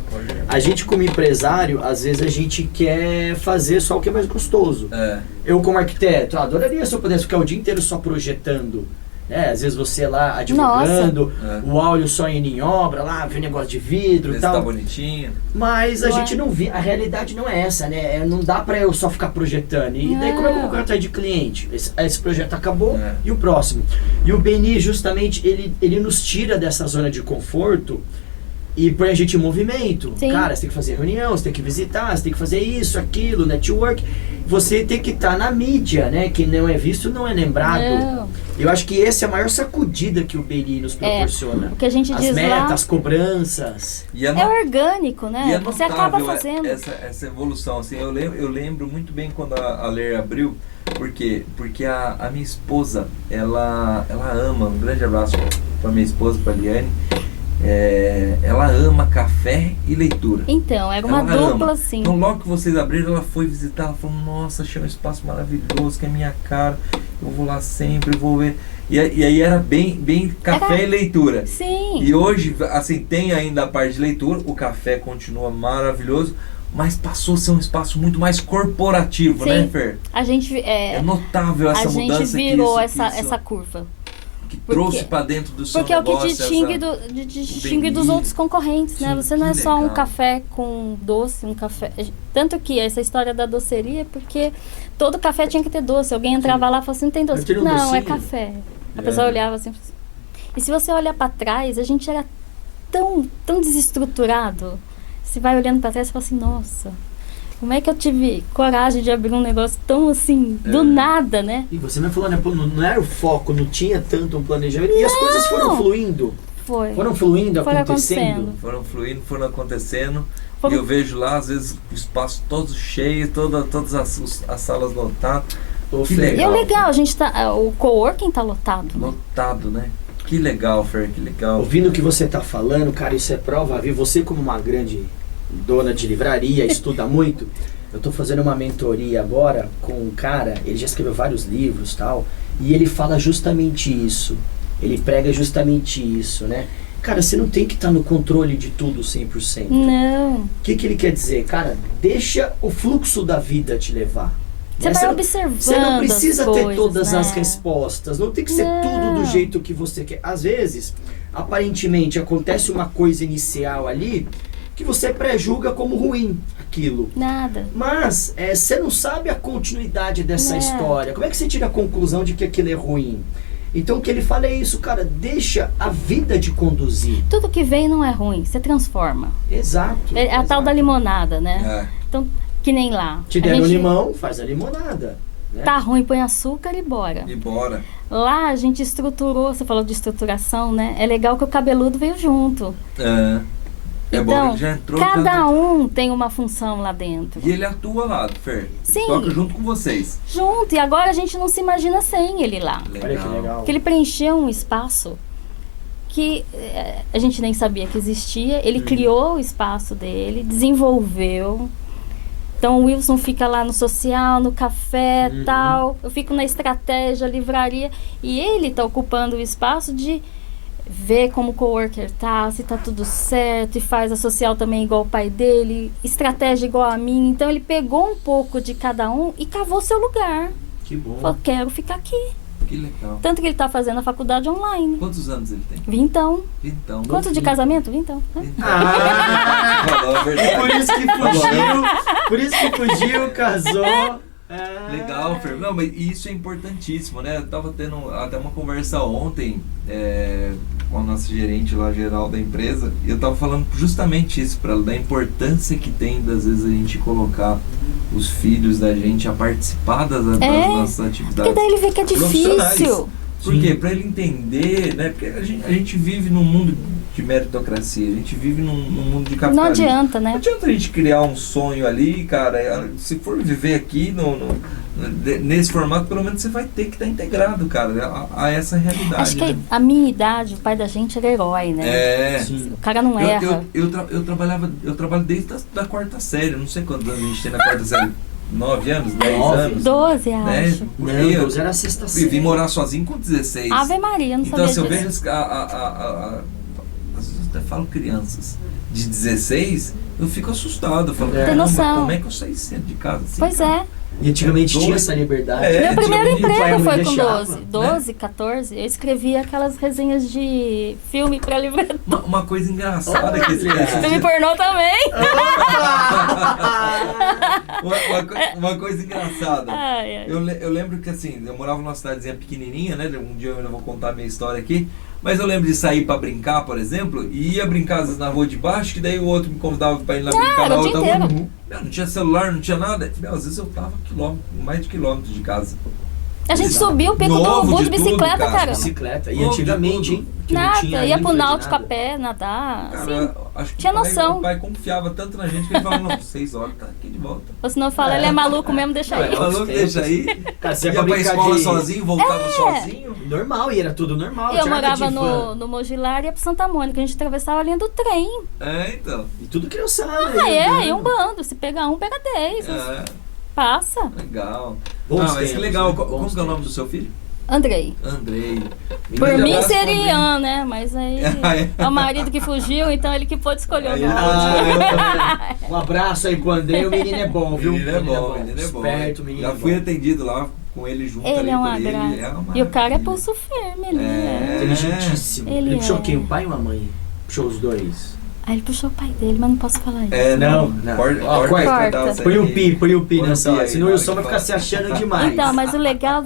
A gente como empresário, às vezes a gente quer fazer só o que é mais gostoso. É. Eu como arquiteto, adoraria se eu pudesse ficar o dia inteiro só projetando. Às vezes você lá advogando, Nossa. o Áureo só indo em obra, lá vê um negócio de vidro Vê e se tá tal. bonitinho. Mas a Ué. gente não vê, a realidade não é essa, né? Não dá pra eu só ficar projetando. E daí como é que eu vou correr atrás de cliente? Esse projeto acabou É. e o próximo. E o Beni, justamente, ele nos tira dessa zona de conforto e põe a gente em movimento. Sim. Cara, você tem que fazer reunião, você tem que visitar, você tem que fazer isso, aquilo, network. Você tem que estar na mídia, né? Quem não é visto não é lembrado. Não. Eu acho que essa é a maior sacudida que o BNI nos proporciona. O que a gente As diz metas, lá as cobranças. E é orgânico, E né? é Você acaba notável fazendo. essa evolução. Assim, eu lembro muito bem quando a Ler abriu, por quê? Porque a minha esposa, ela ama, um grande abraço para minha esposa, para a Liane, ela ama café e leitura. Então, era uma Ela dupla ama. assim. Então logo que vocês abriram, ela foi visitar, ela falou, nossa, achei um espaço maravilhoso, que é minha cara, eu vou lá sempre, vou ver. E aí era bem café e leitura. Sim. E hoje, assim, tem ainda a parte de leitura, o café continua maravilhoso, mas passou a ser um espaço muito mais corporativo, Sim. né, Fer? A gente, É notável essa a gente mudança virou que essa curva. que porque- trouxe para dentro do seu Porque é o negócio. que distingue, essa- distingue dos BNI. outros concorrentes, né? Sim, Você não que é só um legal. café com doce, um café... Tanto que essa história da doceria é porque todo café tinha que ter doce. Alguém entrava lá e falava assim, não tem doce. Mas tem um Não, é docinho. café. A pessoa olhava assim... E se você olhar para trás, a gente era tão desestruturado. Você vai olhando para trás e fala assim, nossa... Como é que eu tive coragem de abrir um negócio tão assim, do nada, né? E você me falou, né? Pô, não era o foco, não tinha tanto um planejamento. E as coisas foram fluindo. Foi. Foram fluindo, Foi acontecendo. acontecendo. Foram fluindo, foram acontecendo. Foram- E eu vejo lá, às vezes, o espaço todo cheio, todas as salas lotadas. Ô, Que Fer, E é legal. legal, a gente tá... O coworking tá lotado. Lotado, né? Que legal, Fer, que legal. Ouvindo o que você tá falando, cara, isso é prova viva. Você como uma grande dona de livraria, estuda muito. Eu tô fazendo uma mentoria agora com um cara, ele já escreveu vários livros e tal, e ele fala justamente isso. Ele prega justamente isso, né? Cara, você não tem que estar no controle de tudo 100%. Não. O que ele quer dizer? Cara, deixa o fluxo da vida te levar. Você Né? vai não- observando Você não as precisa ter coisas, todas né? as respostas. Não tem que ser Não. tudo do jeito que você quer. Às vezes, aparentemente, acontece uma coisa inicial ali que você pré-julga como ruim aquilo. Nada. Mas você não sabe a continuidade dessa É. história. Como é que você tira a conclusão de que aquilo é ruim? Então o que ele fala é isso, cara, deixa a vida te conduzir. Tudo que vem não é ruim, você transforma. Exato. É a tal da exato. limonada, né? É. Então, que nem lá. Te A deram gente limão, faz a limonada. Né? Tá ruim, põe açúcar e bora. E bora. Lá a gente estruturou, você falou de estruturação, né? É legal que o cabeludo veio junto. É bom, Então, ele já entrou. cada um tem uma função lá dentro. E ele atua lá, Fer. Ele Sim. toca junto com vocês. Junto, e agora a gente não se imagina sem ele lá. Olha que legal. Porque ele preencheu um espaço que a gente nem sabia que existia. Ele criou o espaço dele, desenvolveu. Então o Wilson fica lá no social, no café, tal. Eu fico na estratégia, livraria. E ele está ocupando o espaço de ver como o coworker tá, se tá tudo certo, e faz a social também igual o pai dele, estratégia igual a mim. Então ele pegou um pouco de cada um e cavou seu lugar. Que bom. Falou, quero ficar aqui. Que legal. Tanto que ele tá fazendo a faculdade online. Quantos anos ele tem? Vintão. Então. Quanto de casamento? Vintão. Né? Ah! Falou a E verdade. por isso que fugiu, casou. Ah. Legal, Fer. Não, mas isso é importantíssimo, né? Eu tava tendo até uma conversa ontem com a nossa gerente lá geral da empresa, e eu tava falando justamente isso para ela, da importância que tem, das vezes, a gente colocar os filhos da gente a participar das nossas atividades. Porque daí ele vê que é profissionais. difícil. Por quê? Para ele entender, né? Porque a gente vive num mundo de meritocracia, a gente vive num mundo de Não capitalismo. adianta, Não né? adianta a gente criar um sonho ali, cara. Se for viver aqui nesse formato, pelo menos você vai ter que estar integrado, cara, a essa realidade. Acho que né? a minha idade, o pai da gente era herói, né? É. Sim. O cara não erra. Eu trabalho desde da quarta série. Eu não sei quantos anos a gente tem na quarta série. 9 anos? 10 9. anos? 12, Né? acho. Por aí, Não, eu 12 era a sexta vim série. morar sozinho com 16. Ave Maria, não Então, se eu sabia vejo disso. às vezes eu até falo crianças de 16, eu fico assustado. Eu falo, Tem caramba, noção. como é que eu saí cedo de casa assim? Pois cara? é. E antigamente Doze. tinha essa liberdade. É, Meu primeiro antigamente o pai emprego não foi com deixava, 12. 12, 14. Eu escrevia aquelas resenhas de filme pra livrar. Uma coisa engraçada Olha, que esse Filme pornô também. uma coisa engraçada. Ai, ai. Eu lembro que assim, eu morava numa cidadezinha pequenininha, né? Um dia eu ainda vou contar a minha história aqui. Mas eu lembro de sair pra brincar, por exemplo, e ia brincar às vezes na rua de baixo, que daí o outro me convidava pra ir lá brincar era na o dia outra rua. inteiro. Não tinha celular, não tinha nada. Às vezes eu tava mais de quilômetros de casa. A gente subiu o Pico do Novo Urubu de de tudo, bicicleta, cara. caramba. Bicicleta. E Novo de antigamente, tudo. hein? Que não Nada, tinha ia pro infra de náutico a nada. pé, nadar, Cara, assim. acho que Tinha noção. O pai confiava tanto na gente que ele falava, não, 6 horas, tá aqui de volta. Ou senão fala, ele é maluco mesmo, deixa Não, aí. é Maluco, deixa aí. Cara, você Ia ia pra brincar escola de... sozinho, voltava sozinho. Normal, e era tudo normal. Eu tinha morava arca de van. no Mogilar e ia pro Santa Mônica, a gente atravessava a linha do trem. É, então. E tudo criançada. E um bando, se pegar um, pega 10. É, Passa. legal. Bons Mas que tempos, legal. né? Como Bons que é o nome do tempos. seu filho? Andrei. Andrei. Por Grande mim abraço pro seria Andrei. Ian, né? Mas aí é o marido que fugiu, então ele que pôde escolher o Aí nome. Um abraço aí pro André, o menino é bom, viu? Menino é bom, menino é bom. Esperto, menino Já é fui bom. atendido lá com ele junto Ele ali é por uma ele. graça. É uma E o cara é maravilha. pulso firme ali, É. né? Inteligentíssimo. Ele puxou é. quem? O pai ou a mãe? Puxou os dois. Aí ele puxou o pai dele, mas não posso falar isso. É, não. Não. Corta, Ó, corta, corta. esse pedaço Põe aí. o pi Põe o nessa pi hora, aí, senão o na Wilson hora vai que ficar se fala. achando demais. Então, mas o legal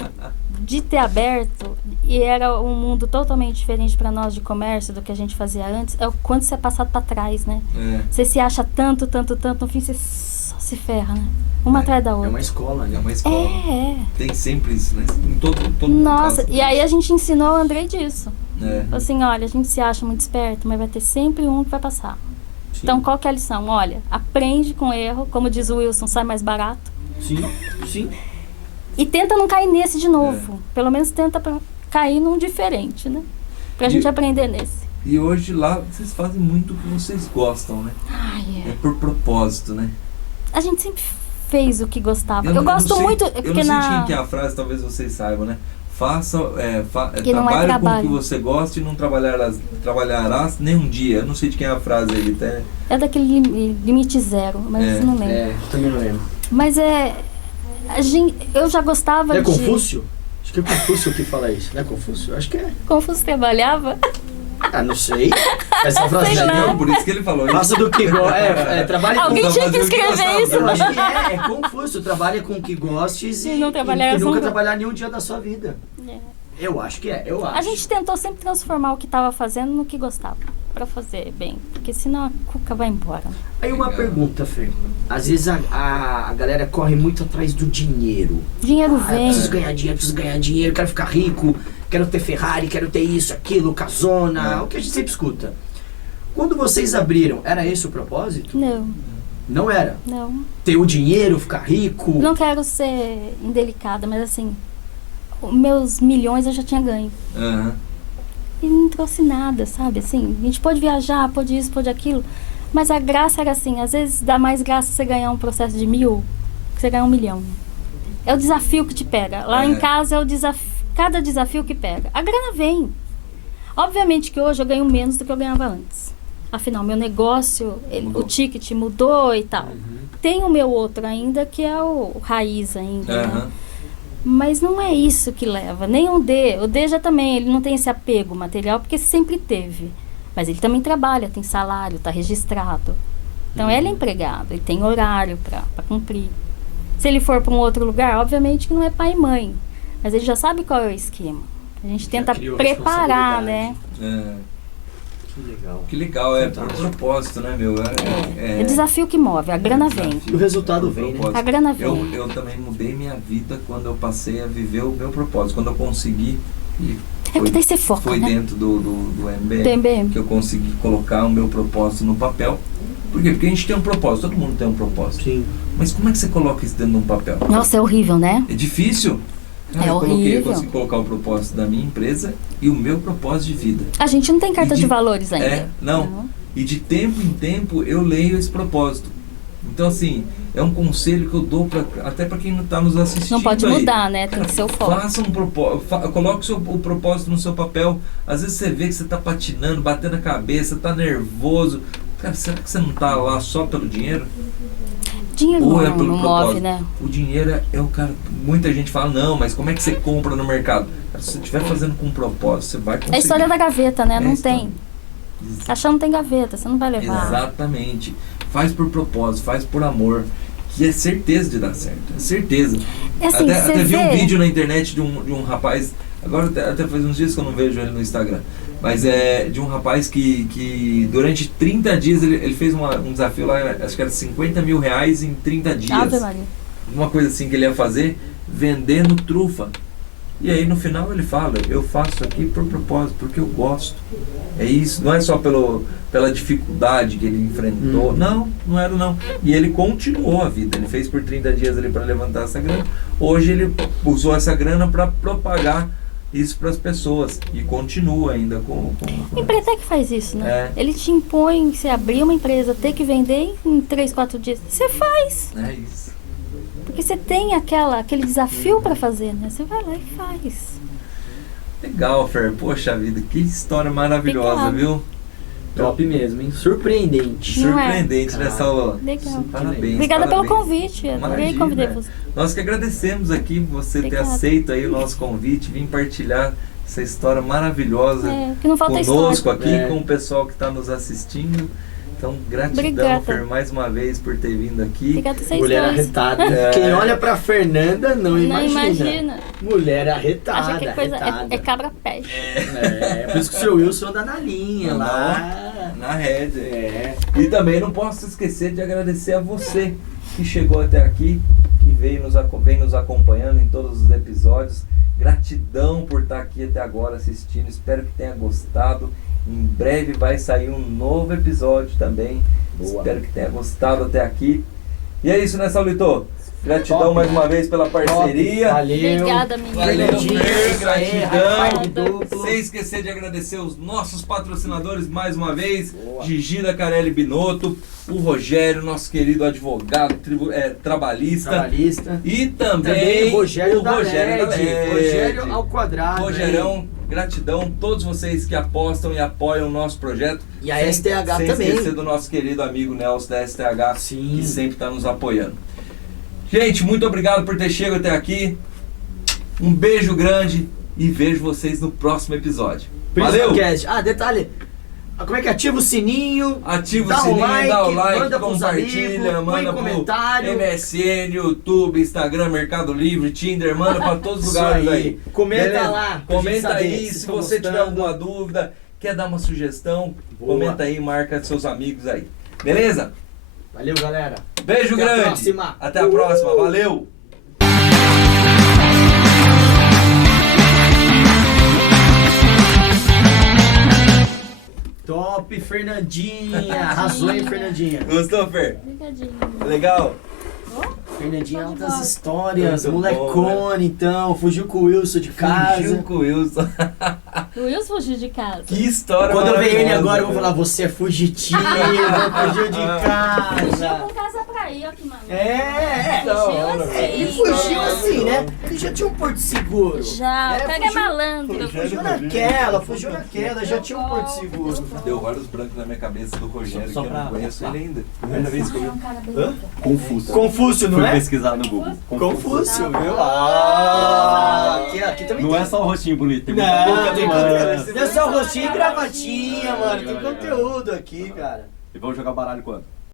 de ter aberto, e era um mundo totalmente diferente para nós de comércio do que a gente fazia antes, é o quanto você é passado para trás, né? É. Você se acha tanto, no fim você só se ferra, né? Uma atrás da É outra. uma escola, né? É uma escola. É. Tem sempre isso, né? Em todo Nossa, caso. e aí a gente ensinou o Andrei disso. É. Assim, olha, a gente se acha muito esperto, mas vai ter sempre um que vai passar. Sim. Então, qual que é a lição? Olha, aprende com erro, como diz o Wilson, sai mais barato. Sim, sim. E tenta não cair nesse de novo. Pelo menos tenta cair num diferente, né? Pra E- gente aprender nesse. E hoje lá vocês fazem muito o que vocês gostam, né? Ai, É por propósito, né? A gente sempre fez o que gostava. Eu não gosto sei- muito. Eu Porque não sei na. quem que é a frase, talvez vocês saibam, né? Faça, Que não é trabalhe com o trabalho. que você gosta e não trabalharás nem um dia. Eu não sei de quem é a frase aí, até. É daquele limite zero, mas É, eu não lembro. É, também não lembro. Mas eu já gostava Não é de. Confúcio? Acho que é Confúcio que fala isso. Não é Confúcio? Acho que é. Confúcio trabalhava. Ah, não sei. Essa frase Sei lá. não. Não, por isso que ele falou isso. Faça do que gosta. Trabalhe Alguém com... tinha que fazer o que escrever gostava. isso. Eu acho que é Confúcio. Trabalha com o que gostes E não trabalhar e nunca nunca. trabalhar nenhum dia da sua vida. É. Eu acho que é, eu acho. A gente tentou sempre transformar o que estava fazendo no que gostava. Pra fazer bem. Porque senão a cuca vai embora. Aí uma pergunta, Fê. Às vezes a galera corre muito atrás do dinheiro. Dinheiro Eu vem. preciso ganhar dinheiro, quero ficar rico, quero ter Ferrari, quero ter isso, aquilo, casona, o que a gente sempre escuta. Quando vocês abriram, era esse o propósito? Não, Não era. não. Ter o dinheiro, ficar rico. Não quero ser indelicada, mas assim, os meus milhões eu já tinha ganho. Aham. E não trouxe nada, sabe? Assim, a gente pode viajar, pode isso, pode aquilo. Mas a graça era assim, às vezes dá mais graça você ganhar um processo de 1.000 que você ganhar 1 milhão. É o desafio que te pega. Lá em casa é o desafio, cada desafio que pega. A grana vem. Obviamente que hoje eu ganho menos do que eu ganhava antes. Afinal, meu negócio, Mudou. o ticket mudou e tal. Tem o meu outro ainda, que é o raiz ainda, né? Aham. Mas não é isso que leva. Nem o D. O D já também, ele não tem esse apego material, porque sempre teve. Mas ele também trabalha, tem salário, está registrado. Então ele é empregado, ele tem horário para cumprir. Se ele for para um outro lugar, obviamente que não é pai e mãe. Mas ele já sabe qual é o esquema. A gente tenta criou preparar, né? responsabilidade. É. Que legal. Que legal, é por Fantástico. propósito, né, meu? É o desafio que move, a grana vem. E o resultado vem, né? Propósito. A grana vem. Eu também mudei minha vida quando eu passei a viver o meu propósito. Quando eu consegui, e É porque daí você foca, foi né? dentro do MBM, Do MBM. que eu consegui colocar o meu propósito no papel. Por quê? Porque a gente tem um propósito, todo mundo tem um propósito. Sim. Mas como é que você coloca isso dentro de um papel? Nossa, é horrível, né? É difícil. Cara, É eu horrível. consegui colocar o propósito da minha empresa e o meu propósito de vida. A gente não tem carta E de valores ainda. É, não. E de tempo em tempo eu leio esse propósito. Então, assim, é um conselho que eu dou até para quem não está nos assistindo. Não pode aí. mudar, né? Tem que ser o foco. Faça um propósito, coloque o propósito no seu papel. Às vezes você vê que você está patinando, batendo a cabeça, está nervoso. Cara, será que você não está lá só pelo dinheiro? Dinheiro Ou é não, pelo não propósito? move, né? O dinheiro é o cara. Muita gente fala, não, mas como é que você compra no mercado? Cara, se você estiver fazendo com propósito, você vai conseguir. É a história da gaveta, né? É a Não história. tem. Caixão não tem gaveta, você não vai levar. Exatamente. Faz por propósito, faz por amor. Que é certeza de dar certo. É certeza. É assim, até você vi um vê- vídeo na internet de um rapaz. Agora até faz uns dias que eu não vejo ele no Instagram. Mas é de um rapaz que durante 30 dias ele fez um desafio lá, acho que era 50 mil reais em 30 dias. Ave Maria. Uma coisa assim que ele ia fazer, vendendo trufa. E aí no final ele fala, eu faço aqui por propósito, porque eu gosto. É isso, não é só pela dificuldade que ele enfrentou. Não era não. E ele continuou a vida, ele fez por 30 dias ali para levantar essa grana. Hoje ele usou essa grana para propagar isso para as pessoas e continua ainda com... O Empretec faz isso, né? É. Ele te impõe, você abrir uma empresa, ter que vender em 3, 4 dias. Você faz. É isso. Porque você tem aquele desafio para fazer, né? Você vai lá e faz. Legal, Fer. Poxa vida, que história maravilhosa, Obrigada. viu? Top mesmo, hein? Surpreendente. Não é? Surpreendente, né, Saulo? Legal. Parabéns. Obrigada pelo parabéns. convite. Adorei Imagina. convidar você. Nós que agradecemos aqui você ter Obrigada. aceito aí o nosso convite, vir partilhar essa história maravilhosa É, que não falta conosco história. aqui, É. com o pessoal que está nos assistindo. Então, gratidão, Obrigada. Fer, mais uma vez por ter vindo aqui. Obrigada a vocês Mulher dois. arretada. É. Quem olha pra Fernanda não Não imagina. imagina. Mulher arretada. Acha que coisa arretada. é cabra-pé. É, por isso que o seu Wilson anda na linha lá. Na rede. É. E também não posso esquecer de agradecer a você que chegou até aqui, que vem nos acompanhando em todos os episódios. Gratidão por estar aqui até agora assistindo. Espero que tenha gostado. Em breve vai sair um novo episódio também. Boa. Espero que tenha gostado até aqui. E é isso, né, Saulito? Gratidão Top. mais uma vez pela parceria. Valeu. Obrigada, menina. Valeu, Fernandinho, Fer, isso aí, gratidão. high five duplo. Sem esquecer de agradecer os nossos patrocinadores mais uma vez. Boa. Gigi da Carelli Binotto, o Rogério, nosso querido advogado trabalhista. Trabalhista. E Também também o Rogério da Rogério da LED. LED. Rogério ao quadrado. Rogerão, gratidão todos vocês que apostam e apoiam o nosso projeto. E a STH sem também. esquecer do nosso querido amigo Nelson da STH, Sim. que sempre está nos apoiando. Gente, muito obrigado por ter chegado até aqui. Um beijo grande e vejo vocês no próximo episódio. Valeu! PrismaCast. Ah, detalhe. Como é que ativa o sininho? Ativa Dá o sininho, dá o like, like, manda pros compartilha, amigos, põe manda pro comentário. MSN, YouTube, Instagram, Mercado Livre, Tinder, manda para todos os Isso lugares aí. aí. Comenta Beleza? lá pra gente Comenta saber aí, se se estão você tiver gostando. alguma dúvida, quer dar uma sugestão, Boa. comenta aí, marca seus amigos aí. Beleza? Valeu, galera. Beijo Até a grande. próxima. Até a próxima. Valeu. Top, Fernandinha. Arrasou, hein, Fernandinha? Gostou, Fer? Obrigadinho. Legal? Fernandinha, Show de altas bola. histórias. Muito Molecone, então. Fugiu com o Wilson de casa. Fugiu com o Wilson. O Wilson fugiu de casa. Que história Quando eu ver ele maravilhosa, agora, eu vou velho. falar, você é fugitivo, fugiu de Fugiu casa. com casa pra ir, ó que maluco. É, Da Fugiu hora, assim. velho. ele fugiu assim, né? Ele já tinha um porto seguro. Já, É, o cara é fugiu- malandro. Fugiu naquela, já tinha um porto seguro. Deu vários brancos na minha cabeça do Rogério, Só que eu não pra- conheço ele ainda. Primeira vez que eu É vi. um cara bem Hã? Confúcio. Confúcio, não Fui é? pesquisar no Google. Confúcio, viu? Ah, aqui também Não tem. é só o rostinho bonito, tem muita Não, boca tem demais. conteúdo. Não é só rostinho e gravatinha, mano. Tem conteúdo aqui, cara. E vamos jogar baralho quando?